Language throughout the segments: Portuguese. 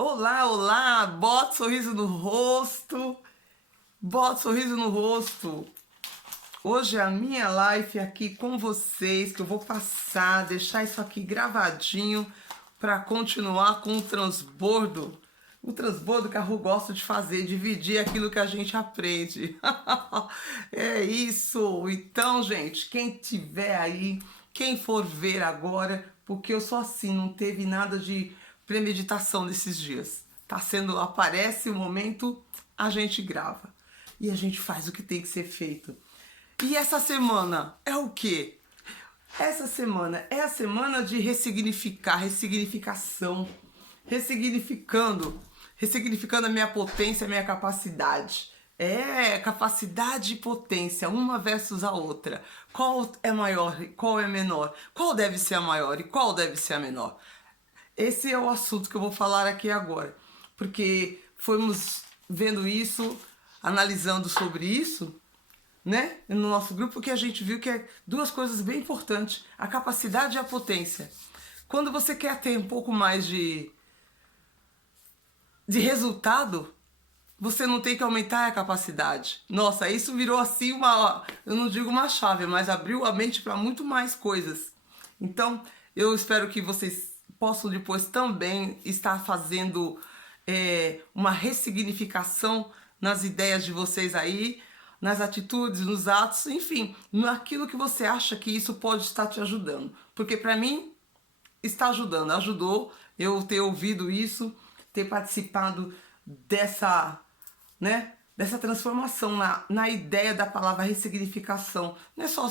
Olá, olá! Bota sorriso no rosto, bota sorriso no rosto. Hoje é a minha live aqui com vocês, que eu vou passar, deixar isso aqui gravadinho para continuar com o transbordo. O transbordo que a Ru gosta de fazer, dividir aquilo que a gente aprende. É isso! Então, gente, quem tiver aí, quem for ver agora, porque eu sou assim, não teve nada de premeditação nesses dias. Tá sendo, aparece o momento, a gente grava. E a gente faz o que tem que ser feito. E essa semana é o quê? Essa semana é a semana de ressignificar, ressignificação, ressignificando a minha potência, a minha capacidade. É, capacidade e potência, uma versus a outra. Qual é maior e qual é menor? Qual deve ser a maior e qual deve ser a menor? Esse é o assunto que eu vou falar aqui agora, porque fomos vendo isso, analisando sobre isso, né, no nosso grupo, que a gente viu que é duas coisas bem importantes: a capacidade e a potência. Quando você quer ter um pouco mais de resultado, você não tem que aumentar a capacidade. Nossa, isso virou assim eu não digo uma chave, mas abriu a mente para muito mais coisas. Então, eu espero que vocês possam depois também estar fazendo uma ressignificação nas ideias de vocês aí, nas atitudes, nos atos, enfim, naquilo que você acha que isso pode estar te ajudando. Porque para mim está ajudando, ajudou eu ter ouvido isso, ter participado dessa, né, dessa transformação na ideia da palavra ressignificação. Não é só,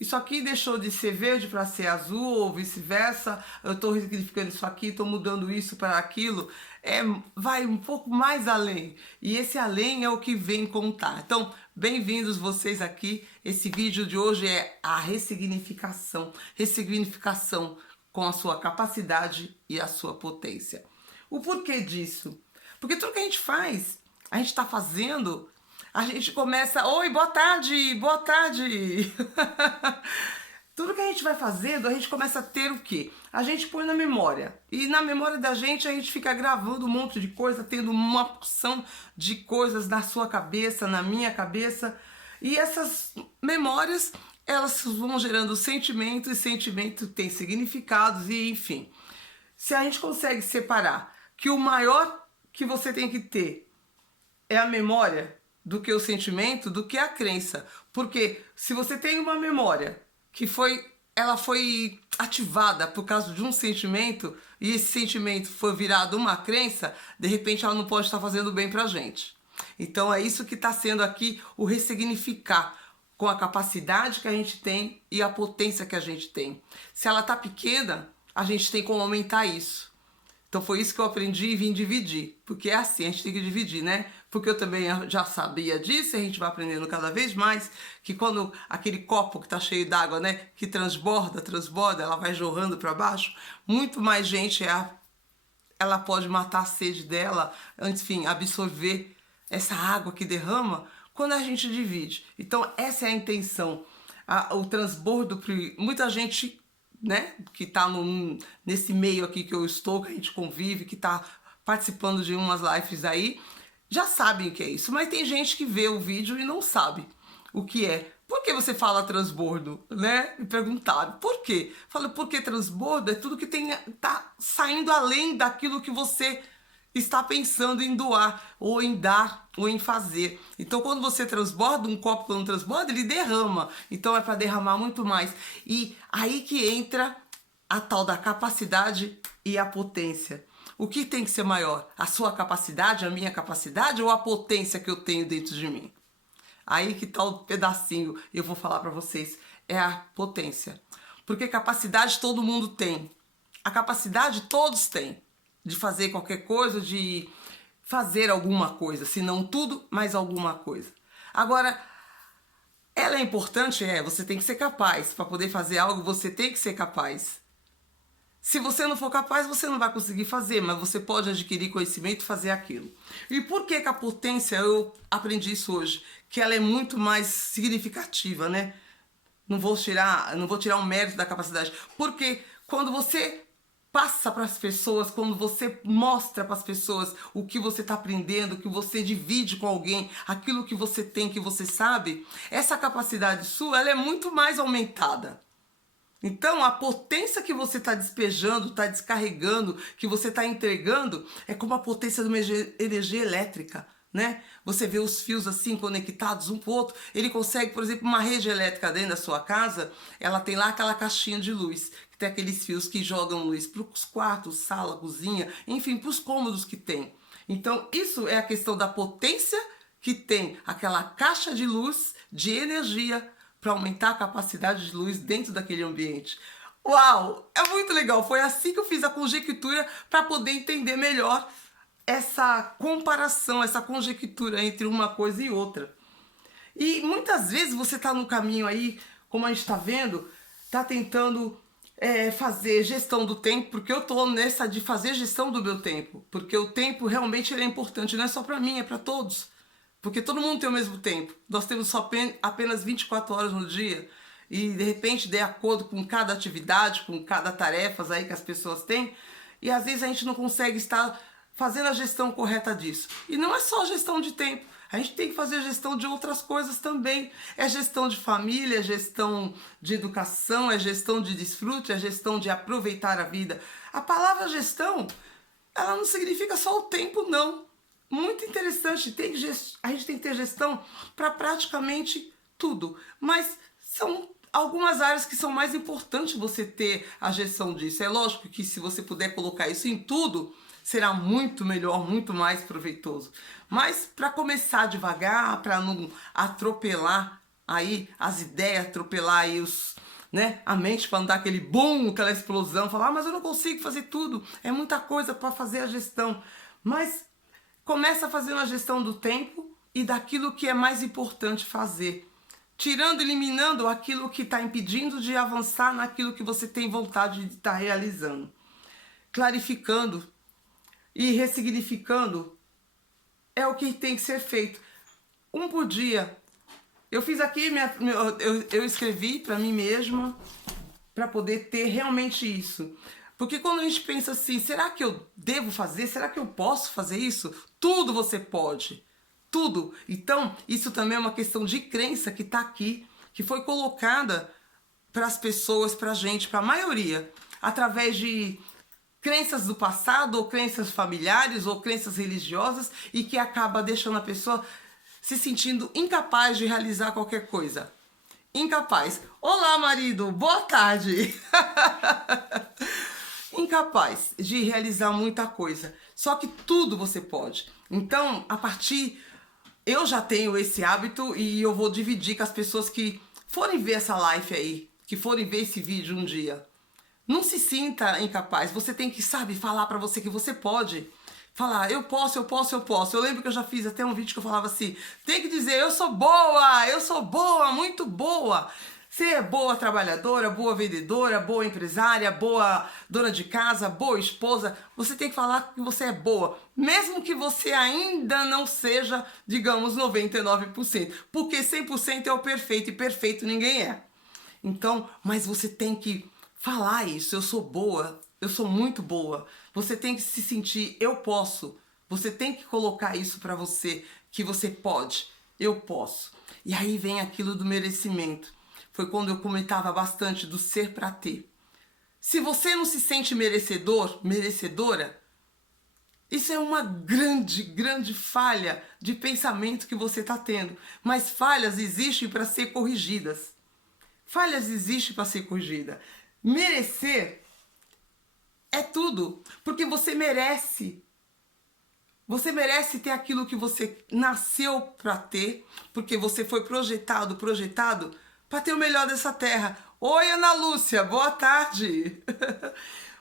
isso aqui deixou de ser verde para ser azul ou vice-versa, eu estou ressignificando isso aqui, estou mudando isso para aquilo. Vai um pouco mais além, e esse além é o que vem contar. Então, bem-vindos vocês aqui. Esse vídeo de hoje é a ressignificação com a sua capacidade e a sua potência. O porquê disso? Porque tudo que a gente faz, a gente está fazendo, a gente começa: oi, boa tarde, boa tarde. Tudo que a gente vai fazendo, a gente começa a ter o quê? A gente põe na memória. E na memória da gente, a gente fica gravando um monte de coisa, tendo uma porção de coisas na sua cabeça, na minha cabeça. E essas memórias, elas vão gerando sentimentos, e sentimento tem significados, e enfim. Se a gente consegue separar que o maior que você tem que ter é a memória do que o sentimento, do que a crença. Porque se você tem uma memória que ela foi ativada por causa de um sentimento, e esse sentimento foi virado uma crença, de repente ela não pode estar fazendo bem pra gente. Então é isso que está sendo aqui o ressignificar, com a capacidade que a gente tem e a potência que a gente tem. Se ela está pequena, a gente tem como aumentar isso. Então foi isso que eu aprendi e vim dividir. Porque é assim, a gente tem que dividir, né? Porque eu também já sabia disso, e a gente vai aprendendo cada vez mais, que quando aquele copo que tá cheio d'água, né, que transborda, ela vai jorrando para baixo, muito mais gente ela pode matar a sede dela, enfim, absorver essa água que derrama quando a gente divide. Então essa é a intenção. O transbordo, muita gente, né, que está nesse meio aqui que eu estou, que a gente convive, que está participando de umas lives aí, já sabem o que é isso. Mas tem gente que vê o vídeo e não sabe o que é. Por que você fala transbordo, né? Me perguntaram. Por quê? Falo, porque transbordo é tudo que tá saindo além daquilo que você está pensando em doar, ou em dar, ou em fazer. Então, quando você transborda, um copo quando transborda, ele derrama. Então, é para derramar muito mais. E aí que entra a tal da capacidade e a potência. O que tem que ser maior? A sua capacidade, a minha capacidade, ou a potência que eu tenho dentro de mim? Aí que tá o pedacinho, eu vou falar para vocês, é a potência. Porque capacidade todo mundo tem. A capacidade todos têm de fazer qualquer coisa, de fazer alguma coisa, se não tudo, mas alguma coisa. Agora, ela é importante? Você tem que ser capaz. Para poder fazer algo, você tem que ser capaz. Se você não for capaz, você não vai conseguir fazer, mas você pode adquirir conhecimento e fazer aquilo. E por que a potência, eu aprendi isso hoje, que ela é muito mais significativa, né? Não vou tirar o mérito da capacidade. Porque quando você passa para as pessoas, quando você mostra para as pessoas o que você está aprendendo, que você divide com alguém, aquilo que você tem, que você sabe, essa capacidade sua, ela é muito mais aumentada. Então, a potência que você está despejando, está descarregando, que você está entregando, é como a potência de uma energia elétrica, né? Você vê os fios assim conectados um com o outro, ele consegue, por exemplo, uma rede elétrica dentro da sua casa, ela tem lá aquela caixinha de luz, que tem aqueles fios que jogam luz para os quartos, sala, cozinha, enfim, para os cômodos que tem. Então, isso é a questão da potência que tem aquela caixa de luz, de energia, para aumentar a capacidade de luz dentro daquele ambiente. Uau! É muito legal. Foi assim que eu fiz a conjectura para poder entender melhor essa comparação, essa conjectura entre uma coisa e outra. E muitas vezes você está no caminho aí, como a gente está vendo, está tentando fazer gestão do tempo, porque eu estou nessa de fazer gestão do meu tempo, porque o tempo realmente ele é importante, não é só para mim, é para todos. Porque todo mundo tem o mesmo tempo. Nós temos só apenas 24 horas no dia. E de repente, de acordo com cada atividade, com cada tarefa aí que as pessoas têm, e às vezes a gente não consegue estar fazendo a gestão correta disso. E não é só gestão de tempo. A gente tem que fazer gestão de outras coisas também. É gestão de família, é gestão de educação, é gestão de desfrute, é gestão de aproveitar a vida. A palavra gestão, ela não significa só o tempo, não. Muito interessante, a gente tem que ter gestão para praticamente tudo, mas são algumas áreas que são mais importantes você ter a gestão disso. É lógico que se você puder colocar isso em tudo, será muito melhor, muito mais proveitoso. Mas para começar devagar, para não atropelar aí as ideias, atropelar aí a mente, para não dar aquele boom, aquela explosão, falar, mas eu não consigo fazer tudo, é muita coisa para fazer a gestão. Mas começa fazendo a gestão do tempo e daquilo que é mais importante fazer. Tirando, eliminando aquilo que está impedindo de avançar naquilo que você tem vontade de estar realizando. Clarificando e ressignificando é o que tem que ser feito. Um por dia. Eu fiz aqui, eu escrevi para mim mesma, para poder ter realmente isso. Porque quando a gente pensa assim, será que eu devo fazer? Será que eu posso fazer isso? Tudo você pode. Tudo. Então, isso também é uma questão de crença que está aqui, que foi colocada para as pessoas, para a gente, para a maioria, através de crenças do passado, ou crenças familiares, ou crenças religiosas, e que acaba deixando a pessoa se sentindo incapaz de realizar qualquer coisa. Incapaz. Olá, marido. Boa tarde. Incapaz de realizar muita coisa. Só que tudo você pode. Então, eu já tenho esse hábito e eu vou dividir com as pessoas que forem ver essa live aí, que forem ver esse vídeo um dia. Não se sinta incapaz. Você tem que, falar pra você que você pode. Falar, eu posso, eu posso, eu posso. Eu lembro que eu já fiz até um vídeo que eu falava assim, tem que dizer, eu sou boa, muito boa. Você é boa trabalhadora, boa vendedora, boa empresária, boa dona de casa, boa esposa. Você tem que falar que você é boa, mesmo que você ainda não seja, digamos, 99%. Porque 100% é o perfeito e perfeito ninguém é. Então, mas você tem que falar isso, eu sou boa, eu sou muito boa. Você tem que se sentir, eu posso. Você tem que colocar isso pra você, que você pode, eu posso. E aí vem aquilo do merecimento. Foi quando eu comentava bastante do ser pra ter. Se você não se sente merecedor, merecedora, isso é uma grande, grande falha de pensamento que você está tendo. Mas falhas existem para ser corrigidas. Falhas existem para ser corrigida. Merecer é tudo, porque você merece. Você merece ter aquilo que você nasceu para ter, porque você foi projetado para ter o melhor dessa terra. Oi, Ana Lúcia, boa tarde.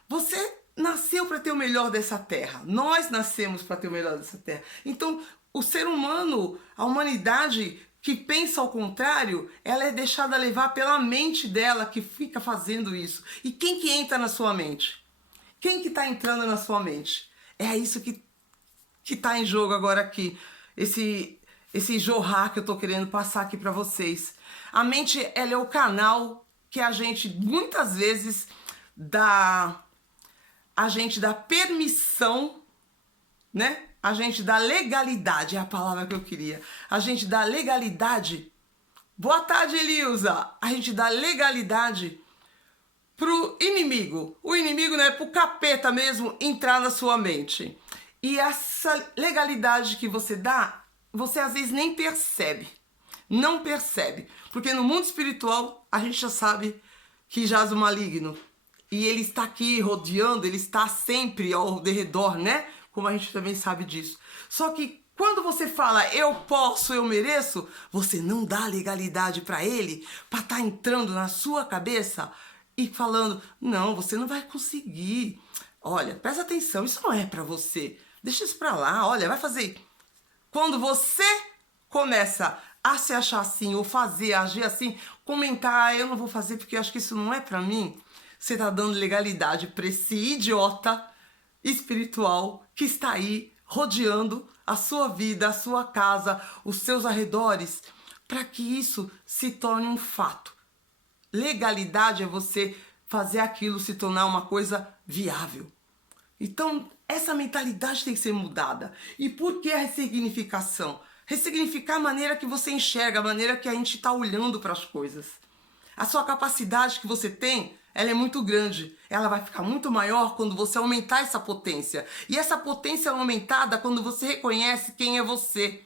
Você nasceu para ter o melhor dessa terra. Nós nascemos para ter o melhor dessa terra. Então, o ser humano, a humanidade que pensa ao contrário, ela é deixada levar pela mente dela que fica fazendo isso. E quem que entra na sua mente? Quem que está entrando na sua mente? É isso que está em jogo agora aqui. Esse jorrar que eu estou querendo passar aqui para vocês. A mente, ela é o canal que a gente muitas vezes dá a gente dá permissão, né? A gente dá legalidade, é a palavra que eu queria. A gente dá legalidade. Boa tarde, Elilza. A gente dá legalidade pro inimigo. O inimigo, né, pro capeta mesmo entrar na sua mente. E essa legalidade que você dá, você às vezes nem percebe. Não percebe. Porque no mundo espiritual, a gente já sabe que jaz o maligno. E ele está aqui rodeando, ele está sempre ao redor, né? Como a gente também sabe disso. Só que quando você fala eu posso, eu mereço, você não dá legalidade para ele, para estar entrando na sua cabeça e falando, não, você não vai conseguir. Olha, presta atenção, isso não é para você. Deixa isso para lá, olha, vai fazer. Quando você começa a se achar assim, ou fazer, agir assim, comentar, eu não vou fazer porque eu acho que isso não é para mim, você tá dando legalidade para esse idiota espiritual que está aí rodeando a sua vida, a sua casa, os seus arredores, para que isso se torne um fato. Legalidade é você fazer aquilo se tornar uma coisa viável. Então, essa mentalidade tem que ser mudada. E por que a ressignificação? Ressignificar a maneira que você enxerga, a maneira que a gente está olhando para as coisas. A sua capacidade que você tem, ela é muito grande. Ela vai ficar muito maior quando você aumentar essa potência. E essa potência é aumentada quando você reconhece quem é você.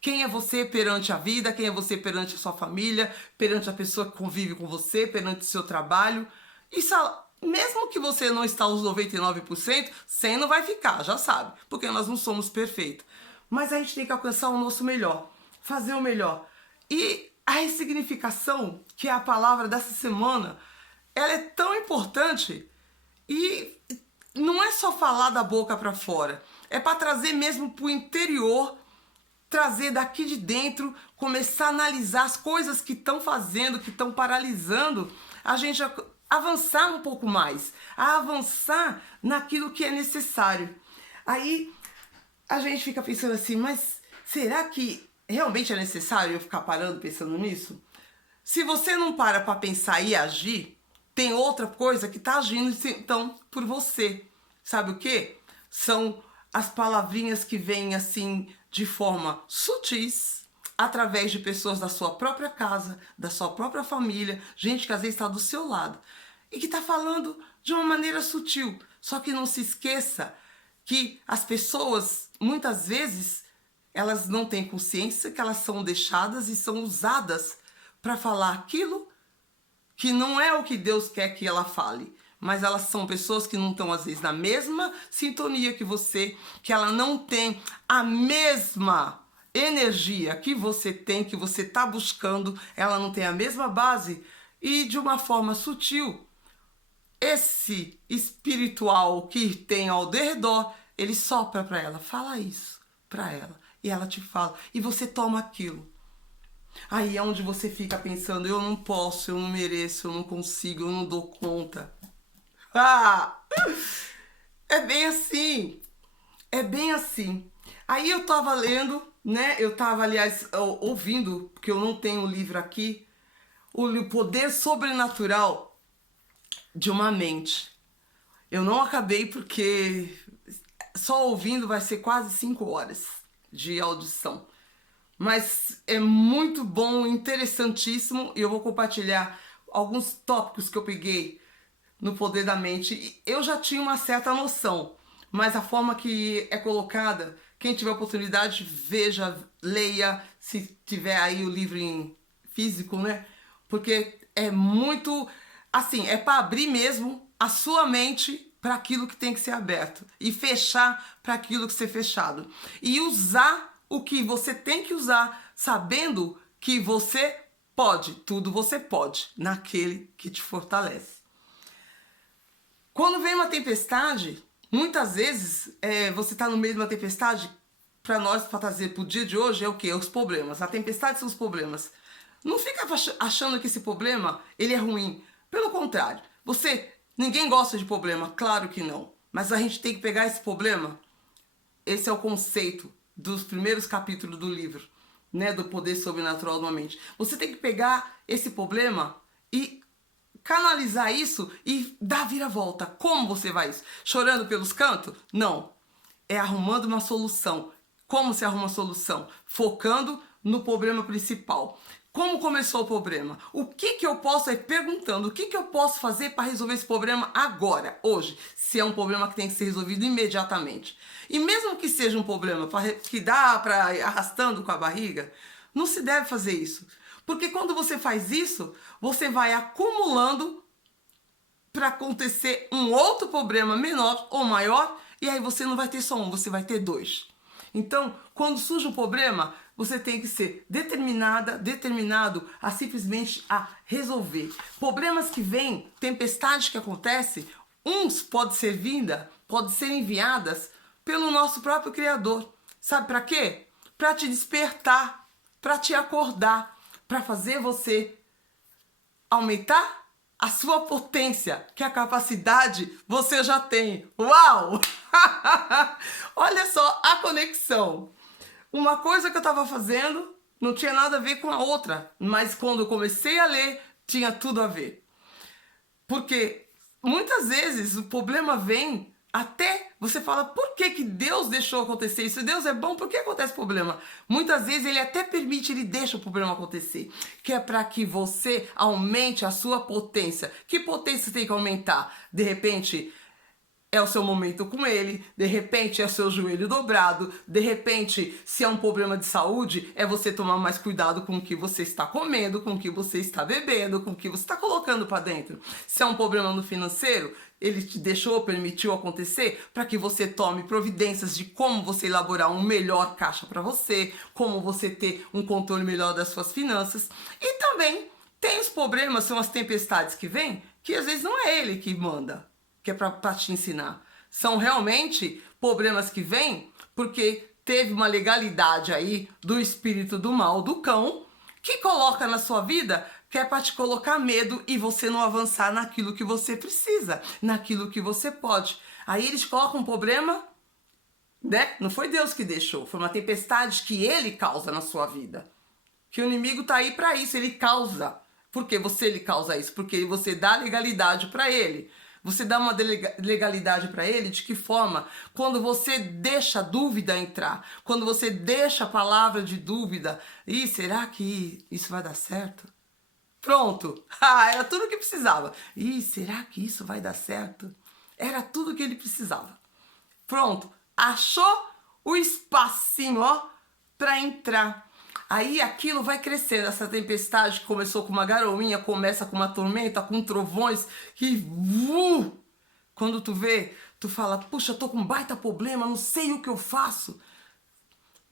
Quem é você perante a vida, quem é você perante a sua família, perante a pessoa que convive com você, perante o seu trabalho. Isso, mesmo que você não está aos 99%, 100 não vai ficar, já sabe. Porque nós não somos perfeitos. Mas a gente tem que alcançar o nosso melhor. Fazer o melhor. E a ressignificação, que é a palavra dessa semana, ela é tão importante e não é só falar da boca para fora. É para trazer mesmo para o interior, trazer daqui de dentro, começar a analisar as coisas que estão fazendo, que estão paralisando, a gente avançar um pouco mais, a avançar naquilo que é necessário. Aí a gente fica pensando assim, mas será que realmente é necessário eu ficar parando pensando nisso? Se você não para pensar e agir, tem outra coisa que está agindo então por você. Sabe o quê? São as palavrinhas que vêm assim de forma sutis, através de pessoas da sua própria casa, da sua própria família, gente que às vezes está do seu lado e que está falando de uma maneira sutil. Só que não se esqueça que as pessoas, muitas vezes, elas não têm consciência que elas são deixadas e são usadas para falar aquilo que não é o que Deus quer que ela fale. Mas elas são pessoas que não estão, às vezes, na mesma sintonia que você, que ela não tem a mesma energia que você tem, que você está buscando, ela não tem a mesma base. E de uma forma sutil, esse espiritual que tem ao redor, ele sopra para ela, fala isso para ela. E ela te fala, e você toma aquilo. Aí é onde você fica pensando, eu não posso, eu não mereço, eu não consigo, eu não dou conta. Ah! É bem assim. É bem assim. Aí eu tava lendo, né? Eu tava, aliás, ouvindo, porque eu não tenho o livro aqui, o Poder Sobrenatural de uma Mente. Eu não acabei porque só ouvindo vai ser quase 5 horas de audição. Mas é muito bom, interessantíssimo, e eu vou compartilhar alguns tópicos que eu peguei no Poder da Mente. Eu já tinha uma certa noção, mas a forma que é colocada, quem tiver oportunidade, veja, leia, se tiver aí o livro em físico, né? Porque é muito, assim, é para abrir mesmo a sua mente para aquilo que tem que ser aberto e fechar para aquilo que ser fechado. E usar o que você tem que usar, sabendo que você pode, tudo você pode, naquele que te fortalece. Quando vem uma tempestade, muitas vezes você está no meio de uma tempestade, para nós, para trazer para o dia de hoje, é o quê? Os problemas. A tempestade são os problemas. Não fica achando que esse problema ele é ruim. Pelo contrário, ninguém gosta de problema, claro que não. Mas a gente tem que pegar esse problema, esse é o conceito dos primeiros capítulos do livro, né, do Poder Sobrenatural de uma Mente. Você tem que pegar esse problema e canalizar isso e dar a vira-volta. Como você vai isso? Chorando pelos cantos? Não. É arrumando uma solução. Como se arruma a solução? Focando no problema principal. Como começou o problema? O que eu posso, perguntando, o que eu posso fazer para resolver esse problema agora, hoje, se é um problema que tem que ser resolvido imediatamente. E mesmo que seja um problema que dá para ir arrastando com a barriga, não se deve fazer isso. Porque quando você faz isso, você vai acumulando para acontecer um outro problema menor ou maior, e aí você não vai ter só um, você vai ter dois. Então, quando surge um problema, você tem que ser determinado a simplesmente a resolver. Problemas que vêm, tempestades que acontecem, uns podem ser enviadas pelo nosso próprio Criador. Sabe para quê? Para te despertar, para te acordar, para fazer você aumentar a sua potência, que a capacidade você já tem. Uau! Olha só a conexão. Uma coisa que eu estava fazendo não tinha nada a ver com a outra, mas quando eu comecei a ler, tinha tudo a ver. Porque muitas vezes o problema vem até você fala, por que Deus deixou acontecer isso? Deus é bom, por que acontece problema? Muitas vezes ele até permite, ele deixa o problema acontecer, que é para que você aumente a sua potência. Que potência tem que aumentar? De repente é o seu momento com ele, de repente é o seu joelho dobrado, de repente, se é um problema de saúde, é você tomar mais cuidado com o que você está comendo, com o que você está bebendo, com o que você está colocando para dentro. Se é um problema no financeiro, ele te permitiu acontecer para que você tome providências de como você elaborar um melhor caixa para você, como você ter um controle melhor das suas finanças. E também tem os problemas, são as tempestades que vêm, que às vezes não é ele que manda, que é para te ensinar. São realmente problemas que vêm porque teve uma legalidade aí do espírito do mal, do cão, que coloca na sua vida, que é para te colocar medo e você não avançar naquilo que você precisa, naquilo que você pode. Aí eles colocam um problema, né? Não foi Deus que deixou, foi uma tempestade que ele causa na sua vida. Que o inimigo tá aí para isso, ele causa. Por que ele causa isso? Porque você dá legalidade para ele. Você dá uma legalidade para ele de que forma? Quando você deixa a dúvida entrar, quando você deixa a palavra de dúvida, e será que isso vai dar certo? Pronto, era tudo que precisava. E será que isso vai dar certo? Era tudo que ele precisava. Pronto, achou o espacinho, ó, para entrar. Aí aquilo vai crescendo, essa tempestade que começou com uma garoinha, começa com uma tormenta, com trovões, que quando tu vê, tu fala, puxa, eu tô com um baita problema, não sei o que eu faço.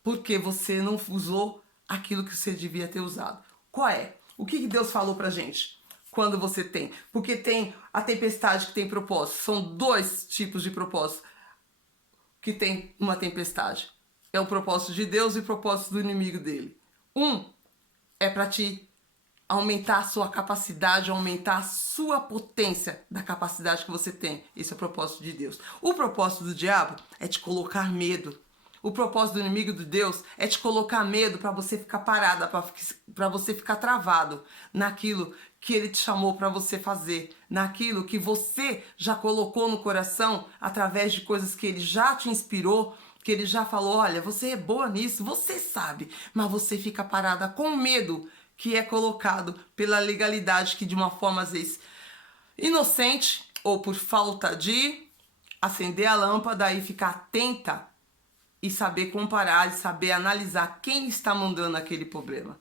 Porque você não usou aquilo que você devia ter usado. Qual é? O que Deus falou pra gente? Quando você tem? Porque tem a tempestade que tem propósito. São dois tipos de propósito que tem uma tempestade. É o propósito de Deus e o propósito do inimigo dele. Um é para te aumentar a sua capacidade, aumentar a sua potência da capacidade que você tem. Esse é o propósito de Deus. O propósito do diabo é te colocar medo. O propósito do inimigo de Deus é te colocar medo para você ficar parada, para você ficar travado naquilo que ele te chamou para você fazer, naquilo que você já colocou no coração através de coisas que ele já te inspirou, que ele já falou, olha, você é boa nisso, você sabe, mas você fica parada com medo que é colocado pela legalidade que de uma forma às vezes inocente ou por falta de acender a lâmpada e ficar atenta e saber comparar e saber analisar quem está mandando aquele problema.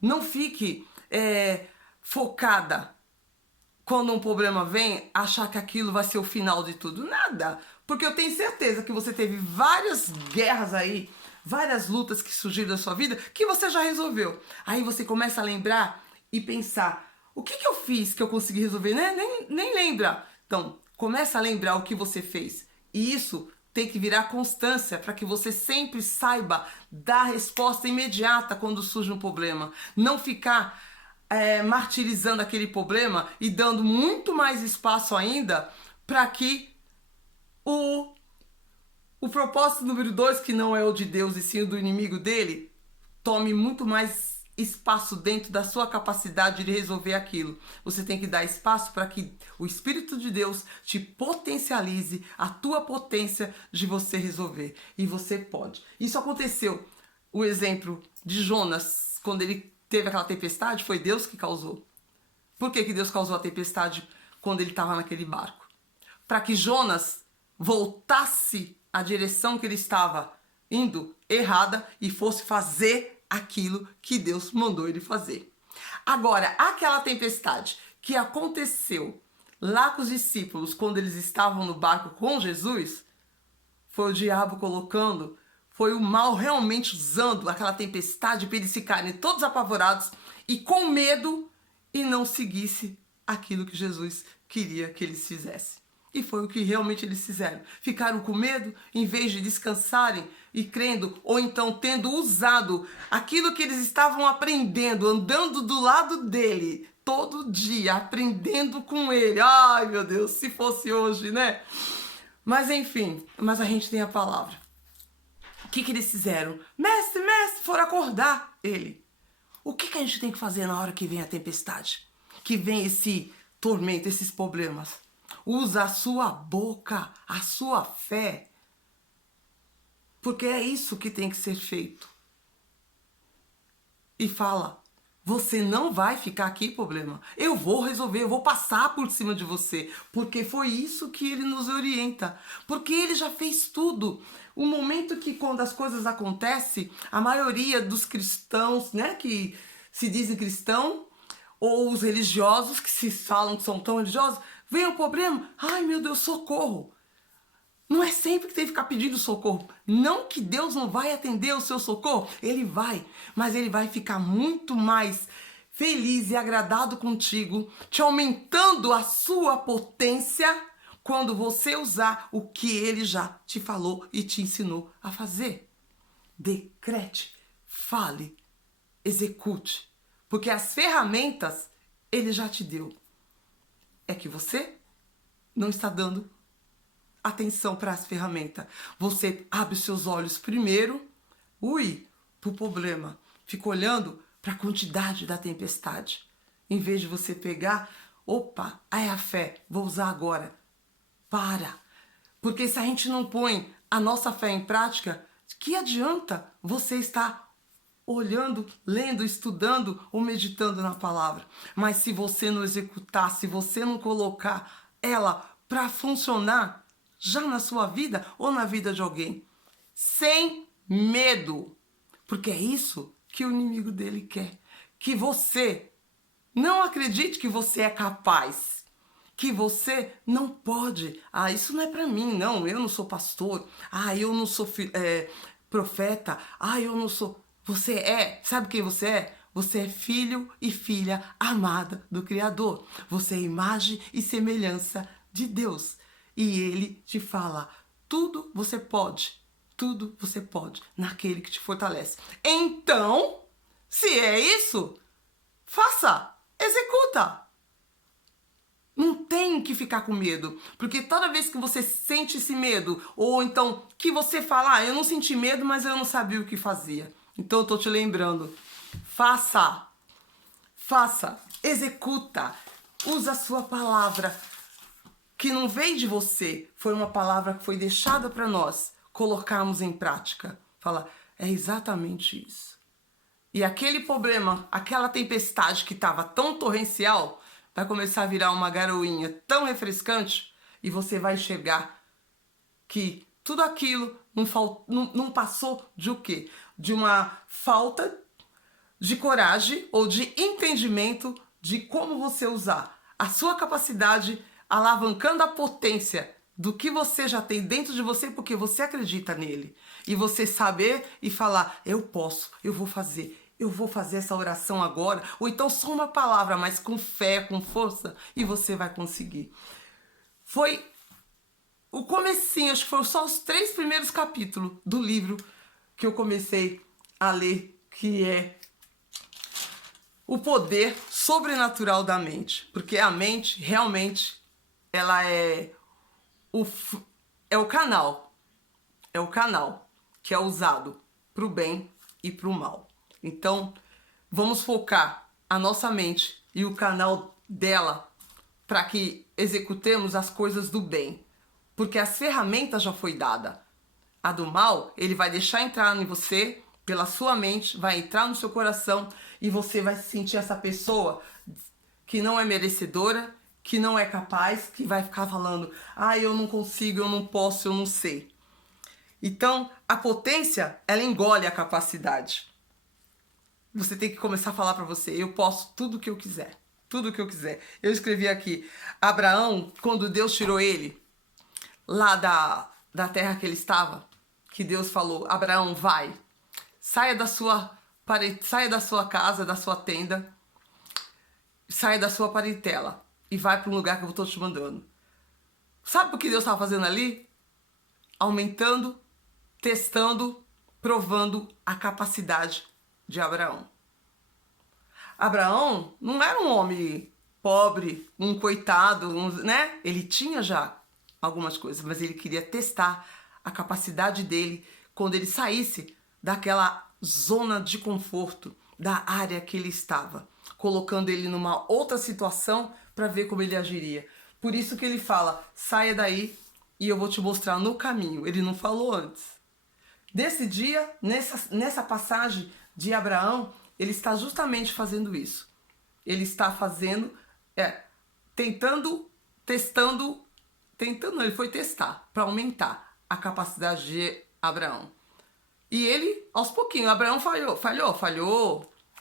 Não fique focada quando um problema vem, achar que aquilo vai ser o final de tudo. Nada. Porque eu tenho certeza que você teve várias guerras aí, várias lutas que surgiram da sua vida, que você já resolveu. Aí você começa a lembrar e pensar, o que eu fiz que eu consegui resolver? Nem lembra. Então, começa a lembrar o que você fez. E isso tem que virar constância para que você sempre saiba dar resposta imediata quando surge um problema. Não ficar martirizando aquele problema e dando muito mais espaço ainda para que o propósito número 2, que não é o de Deus e sim o do inimigo dele, tome muito mais espaço dentro da sua capacidade de resolver aquilo. Você tem que dar espaço para que o Espírito de Deus te potencialize a tua potência de você resolver. E você pode. Isso aconteceu. O exemplo de Jonas, quando ele teve aquela tempestade, foi Deus que causou. Por que Deus causou a tempestade quando ele estava naquele barco? Para que Jonas voltasse à direção que ele estava indo errada e fosse fazer aquilo que Deus mandou ele fazer. Agora, aquela tempestade que aconteceu lá com os discípulos quando eles estavam no barco com Jesus, foi o diabo colocando, foi o mal realmente usando aquela tempestade para eles ficarem todos apavorados e com medo e não seguisse aquilo que Jesus queria que eles fizessem. E foi o que realmente eles fizeram. Ficaram com medo, em vez de descansarem e crendo, ou então tendo usado aquilo que eles estavam aprendendo, andando do lado dele, todo dia, aprendendo com ele. Ai, meu Deus, se fosse hoje, né? Mas enfim, mas a gente tem a palavra. O que eles fizeram? Mestre, foram acordar ele. O que a gente tem que fazer na hora que vem a tempestade? Que vem esse tormento, esses problemas? Usa a sua boca, a sua fé. Porque é isso que tem que ser feito. E fala, você não vai ficar aqui, problema. Eu vou resolver, eu vou passar por cima de você. Porque foi isso que ele nos orienta. Porque ele já fez tudo. O momento que quando as coisas acontecem, a maioria dos cristãos, né, que se dizem cristão, ou os religiosos que se falam que são tão religiosos, vem o problema, ai meu Deus, socorro. Não é sempre que tem que ficar pedindo socorro. Não que Deus não vai atender o seu socorro, ele vai, mas ele vai ficar muito mais feliz e agradado contigo, te aumentando a sua potência quando você usar o que ele já te falou e te ensinou a fazer. Decrete, fale, execute, porque as ferramentas ele já te deu. É que você não está dando atenção para as ferramentas. Você abre os seus olhos primeiro, para o problema. Fica olhando para a quantidade da tempestade. Em vez de você pegar, é a fé, vou usar agora. Para. Porque se a gente não põe a nossa fé em prática, que adianta você estar olhando, lendo, estudando ou meditando na palavra? Mas se você não executar, se você não colocar ela para funcionar já na sua vida ou na vida de alguém, sem medo, porque é isso que o inimigo dele quer, que você não acredite que você é capaz, que você não pode. Isso não é para mim, não, eu não sou pastor, eu não sou profeta, eu não sou... Você sabe quem você é? Você é filho e filha amada do Criador. Você é imagem e semelhança de Deus. E Ele te fala, tudo você pode naquele que te fortalece. Então, se é isso, faça, executa. Não tem que ficar com medo, porque toda vez que você sente esse medo, ou então que você fala, eu não senti medo, mas eu não sabia o que fazia. Então eu tô te lembrando, faça, executa, usa a sua palavra, que não veio de você, foi uma palavra que foi deixada para nós colocarmos em prática. Fala, é exatamente isso. E aquele problema, aquela tempestade que estava tão torrencial, vai começar a virar uma garoinha tão refrescante e você vai enxergar que tudo aquilo não passou de o quê? De uma falta de coragem ou de entendimento de como você usar a sua capacidade, alavancando a potência do que você já tem dentro de você, porque você acredita nele. E você saber e falar, eu posso, eu vou fazer essa oração agora, ou então só uma palavra, mas com fé, com força, e você vai conseguir. Foi o comecinho, acho que foram só os 3 primeiros capítulos do livro que eu comecei a ler, que é o poder sobrenatural da mente. Porque a mente, realmente, ela é o canal que é usado para o bem e para o mal. Então, Vamos focar a nossa mente e o canal dela para que executemos as coisas do bem. Porque as ferramentas já foi dada. A do mal, ele vai deixar entrar em você pela sua mente, vai entrar no seu coração e você vai sentir essa pessoa que não é merecedora, que não é capaz, que vai ficar falando: ah, eu não consigo, eu não posso, eu não sei. Então, a potência, ela engole a capacidade. Você tem que começar a falar para você: eu posso tudo o que eu quiser. Tudo o que eu quiser. Eu escrevi aqui: Abraão, quando Deus tirou ele lá da terra que ele estava, que Deus falou: Abraão, vai, saia da sua casa, da sua tenda, saia da sua parentela e vai para um lugar que eu estou te mandando. Sabe o que Deus estava fazendo ali? Aumentando, testando, provando a capacidade de Abraão. Abraão não era um homem pobre, um coitado, né? Ele tinha já algumas coisas, mas ele queria testar a capacidade dele quando ele saísse daquela zona de conforto, da área que ele estava, colocando ele numa outra situação para ver como ele agiria. Por isso que ele fala: saia daí e eu vou te mostrar no caminho. Ele não falou antes. Desse dia, nessa passagem de Abraão, ele está justamente fazendo isso. Ele está fazendo, testando, não, ele foi testar para aumentar a capacidade de Abraão. E ele, aos pouquinhos, Abraão falhou,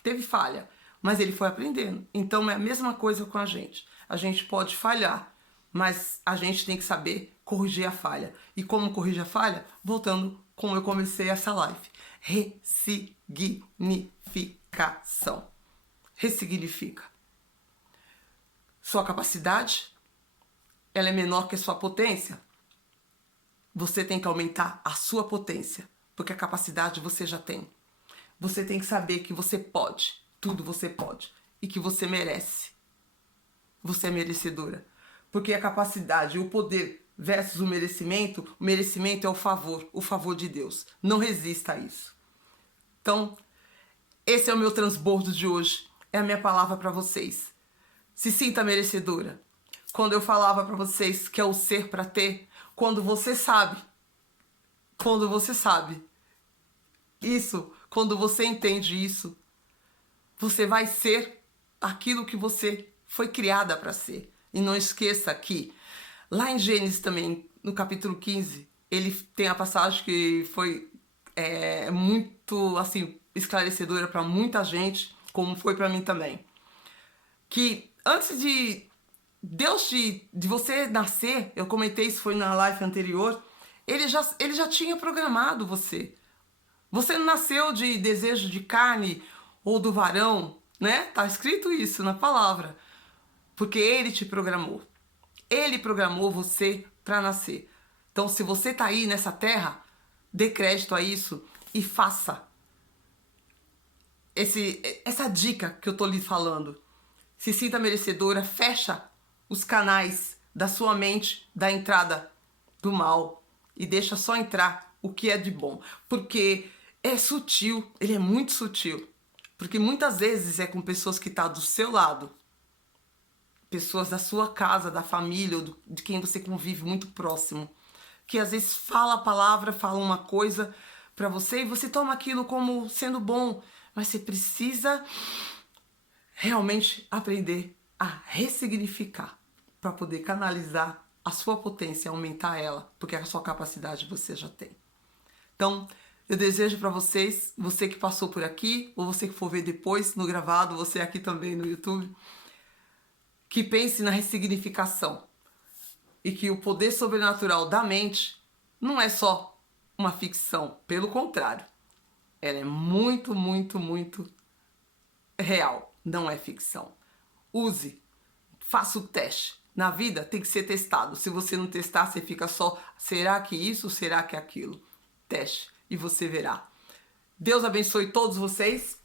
teve falha, mas ele foi aprendendo. Então é a mesma coisa com a gente. A gente pode falhar, mas a gente tem que saber corrigir a falha. E como corrigir a falha? Voltando como eu comecei essa live. Ressignificação. Ressignifica. Sua capacidade, ela é menor que a sua potência. Você tem que aumentar a sua potência, porque a capacidade você já tem. Você tem que saber que você pode, tudo você pode, e que você merece. Você é merecedora. Porque a capacidade, o poder versus o merecimento é o favor de Deus. Não resista a isso. Então, esse é o meu transbordo de hoje. É a minha palavra para vocês. Se sinta merecedora. Quando eu falava para vocês que é o ser para ter, quando você sabe isso, quando você entende isso, você vai ser aquilo que você foi criada para ser. E não esqueça que lá em Gênesis também, no capítulo 15, ele tem a passagem que foi muito assim esclarecedora para muita gente, como foi para mim também. Que antes de Deus de você nascer, eu comentei isso, foi na live anterior, ele já tinha programado você. Você não nasceu de desejo de carne ou do varão, né? Tá escrito isso na palavra. Porque ele te programou. Ele programou você para nascer. Então, se você tá aí nessa terra, dê crédito a isso e faça essa dica que eu tô lhe falando. Se sinta merecedora, fecha os canais da sua mente da entrada do mal e deixa só entrar o que é de bom. Porque é sutil, ele é muito sutil. Porque muitas vezes é com pessoas que estão do seu lado, pessoas da sua casa, da família, ou de quem você convive muito próximo, que às vezes fala a palavra, fala uma coisa para você e você toma aquilo como sendo bom, mas você precisa realmente aprender a ressignificar para poder canalizar a sua potência, aumentar ela, porque a sua capacidade você já tem. Então, eu desejo para vocês, você que passou por aqui, ou você que for ver depois no gravado, você aqui também no YouTube, que pense na ressignificação e que o poder sobrenatural da mente não é só uma ficção, pelo contrário, ela é muito, muito, muito real, não é ficção. Use, faça o teste. Na vida tem que ser testado. Se você não testar, você fica só, será que isso, será que aquilo? Teste e você verá. Deus abençoe todos vocês.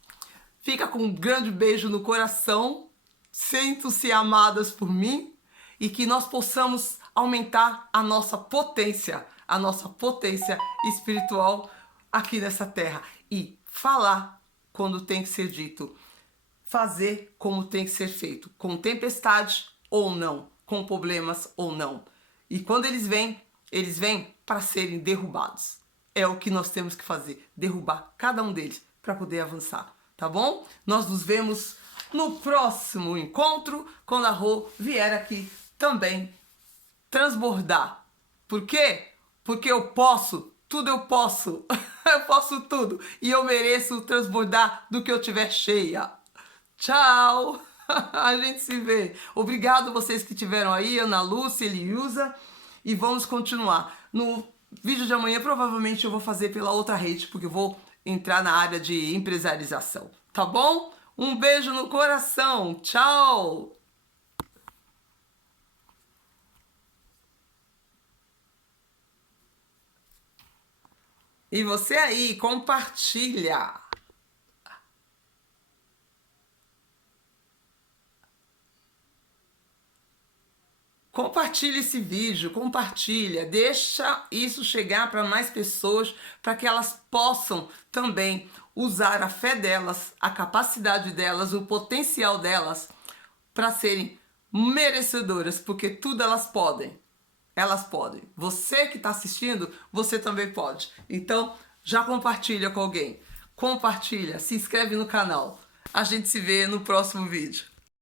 Fica com um grande beijo no coração. Sintam-se amadas por mim e que nós possamos aumentar a nossa potência espiritual aqui nessa terra e falar quando tem que ser dito. fazer como tem que ser feito, com tempestade ou não, com problemas ou não. E quando eles vêm para serem derrubados. É o que nós temos que fazer, derrubar cada um deles para poder avançar, tá bom? Nós nos vemos no próximo encontro, quando a Rô vier aqui também transbordar. Por quê? Porque eu posso, tudo eu posso. Eu posso tudo e eu mereço transbordar do que eu tiver cheia. Tchau! A gente se vê. Obrigado vocês que estiveram aí, Ana Lúcia, Eliusa. E vamos continuar. No vídeo de amanhã, provavelmente eu vou fazer pela outra rede, porque eu vou entrar na área de empresarização. Tá bom? Um beijo no coração. Tchau! E você aí, compartilha. Compartilha esse vídeo, compartilha, deixa isso chegar para mais pessoas, para que elas possam também usar a fé delas, a capacidade delas, o potencial delas para serem merecedoras, porque tudo elas podem. Elas podem. Você que está assistindo, você também pode. Então, já compartilha com alguém. Compartilha, se inscreve no canal. A gente se vê no próximo vídeo.